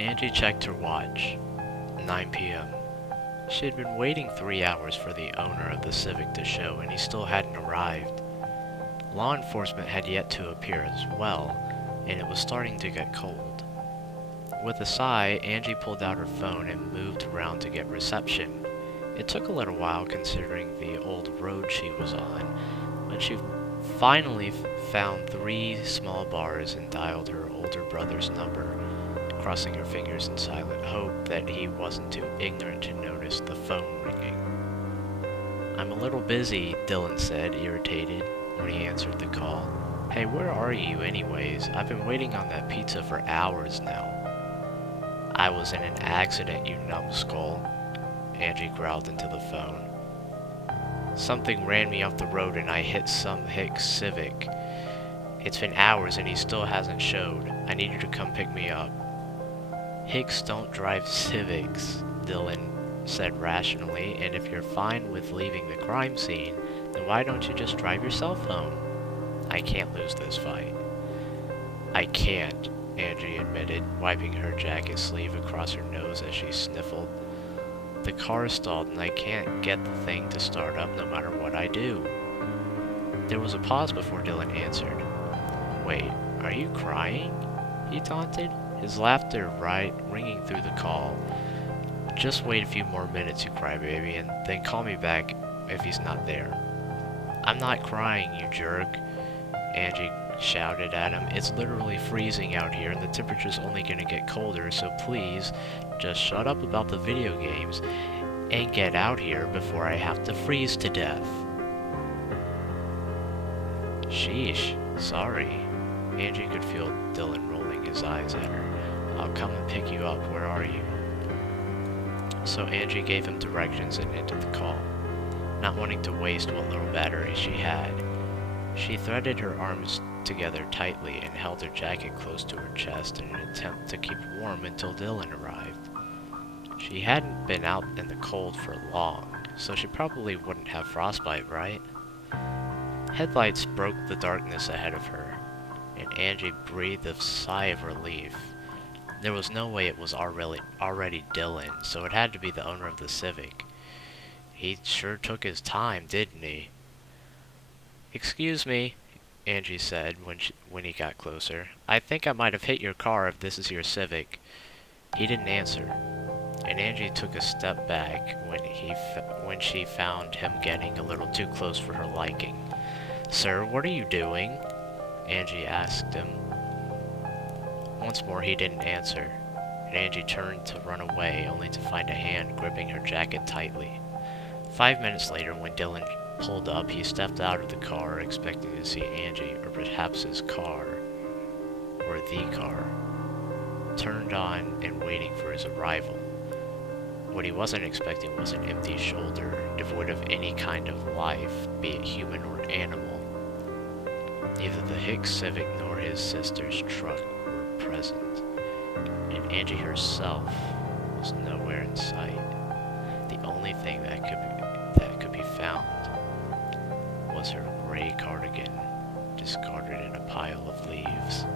Angie checked her watch. 9 p.m. She had been waiting 3 hours for the owner of the Civic to show, and he still hadn't arrived. Law enforcement had yet to appear as well, and it was starting to get cold. With a sigh, Angie pulled out her phone and moved around to get reception. It took a little while considering the old road she was on, but she finally found 3 small bars and dialed her older brother's number, crossing her fingers in silent hope that he wasn't too ignorant to notice the phone ringing. "I'm a little busy," Dylan said, irritated, when he answered the call. "Hey, where are you anyways? I've been waiting on that pizza for hours now." "I was in an accident, you numbskull," Angie growled into the phone. "Something ran me off the road and I hit some hick Civic. It's been hours and he still hasn't showed. I need you to come pick me up." "Hicks don't drive Civics," Dylan said rationally, "and if you're fine with leaving the crime scene, then why don't you just drive your cell phone?" "I can't lose this fight." "I can't," Angie admitted, wiping her jacket sleeve across her nose as she sniffled. "The car stalled and I can't get the thing to start up no matter what I do." There was a pause before Dylan answered. "Wait, are you crying?" he taunted, his laughter ringing through the call. "Just wait a few more minutes, you crybaby, and then call me back if he's not there." "I'm not crying, you jerk," Angie shouted at him. "It's literally freezing out here and the temperature's only gonna get colder, so please just shut up about the video games and get out here before I have to freeze to death." "Sheesh, sorry." Angie could feel Dylan rolling his eyes at her. "I'll come and pick you up. Where are you?" So Angie gave him directions and ended the call, not wanting to waste what little battery she had. She threaded her arms together tightly and held her jacket close to her chest in an attempt to keep warm until Dylan arrived. She hadn't been out in the cold for long, so she probably wouldn't have frostbite, right? Headlights broke the darkness ahead of her, and Angie breathed a sigh of relief. There was no way it was already Dylan, so it had to be the owner of the Civic. He sure took his time, didn't he? "Excuse me," Angie said when he got closer. "I think I might have hit your car if this is your Civic." He didn't answer, and Angie took a step back when she found him getting a little too close for her liking. "Sir, what are you doing?" Angie asked him. Once more he didn't answer, and Angie turned to run away, only to find a hand gripping her jacket tightly. 5 minutes later, when Dylan pulled up, he stepped out of the car, expecting to see Angie, or perhaps his car, or the car, turned on and waiting for his arrival. What he wasn't expecting was an empty shoulder, devoid of any kind of life, be it human or animal. Neither the Hicks Civic nor his sister's truck were present, and Angie herself was nowhere in sight. The only thing that could be found was her gray cardigan, discarded in a pile of leaves.